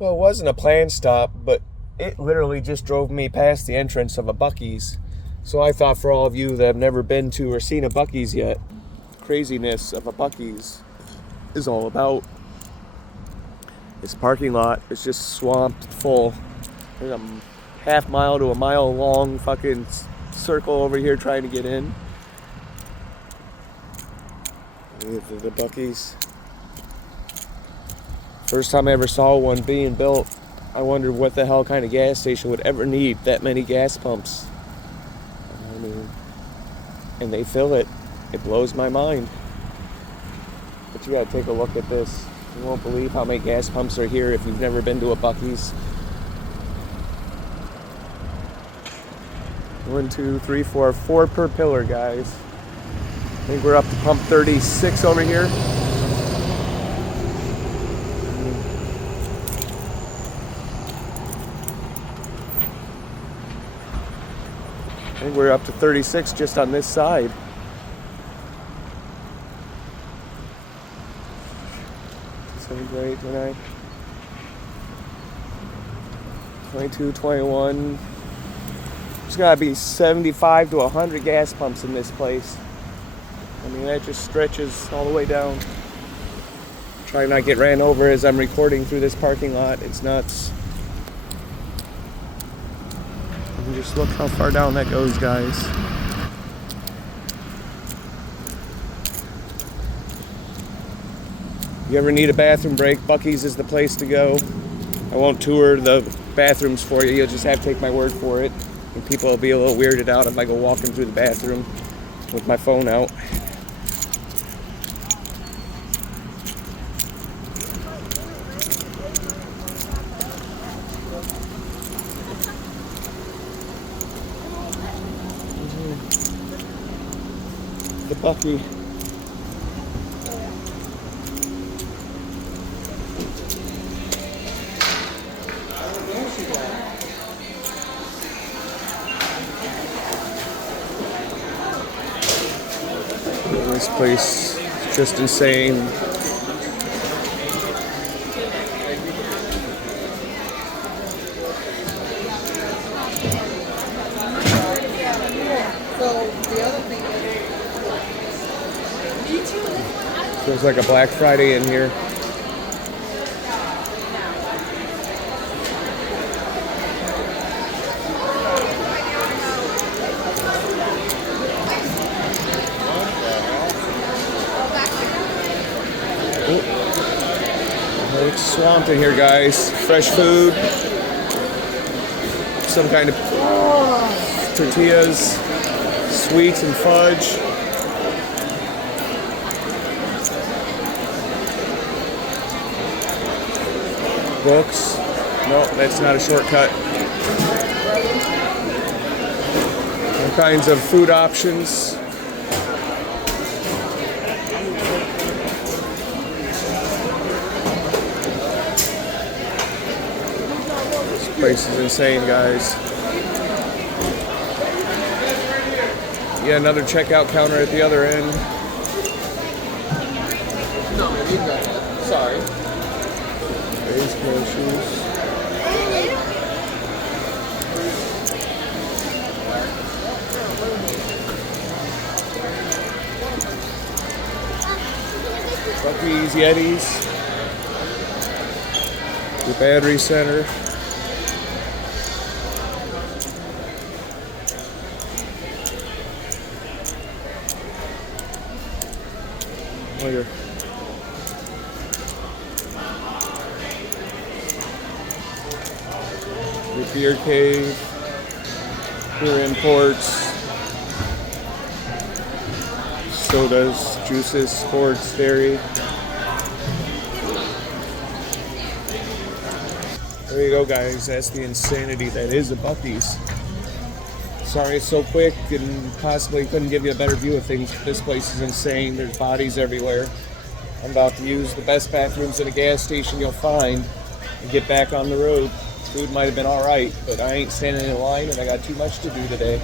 Well, it wasn't a planned stop, but it literally just drove me past the entrance of a Buckee's. So I thought for all of you that have never been to or seen a Buckee's yet, craziness of a Buckee's is all about. This parking lot is just swamped full. There's a half mile to a mile long fucking circle over here trying to get in. The Buckee's. First time I ever saw one being built, I wondered what the hell kind of gas station would ever need that many gas pumps. I mean, and they fill it. It blows my mind. But you gotta take a look at this. You won't believe how many gas pumps are here if you've never been to a Buckee's. 1, 2, 3, 4 per pillar, guys. I think we're up to pump 36 over here. I think we're up to 36 just on this side. Great, 22, 21. There's got to be 75 to 100 gas pumps in this place. I mean, that just stretches all the way down. Try not to get ran over as I'm recording through this parking lot. It's nuts. And just look how far down that goes, guys. If you ever need a bathroom break, Buckee's is the place to go. I won't tour the bathrooms for you. You'll just have to take my word for it. And people will be a little weirded out if I go walking through the bathroom with my phone out. The Buccee. This place is just insane. Feels like a Black Friday in here. It's swamped in here, guys. Fresh food, some kind of tortillas, sweets and fudge. Books. No, that's not a shortcut. All kinds of food options. Place is insane, guys. Yeah, another checkout counter at the other end. No, sorry. Raised pair of shoes. Buckee's, Yetis. The battery center. Later. The beer cave, beer imports, sodas, juices, sports, dairy. There you go, guys. That's the insanity that is a Buckee's. Sorry it's so quick and possibly couldn't give you a better view of things. This place is insane. There's bodies everywhere. I'm about to use the best bathrooms at a gas station you'll find and get back on the road. Food might have been alright, but I ain't standing in line and I got too much to do today.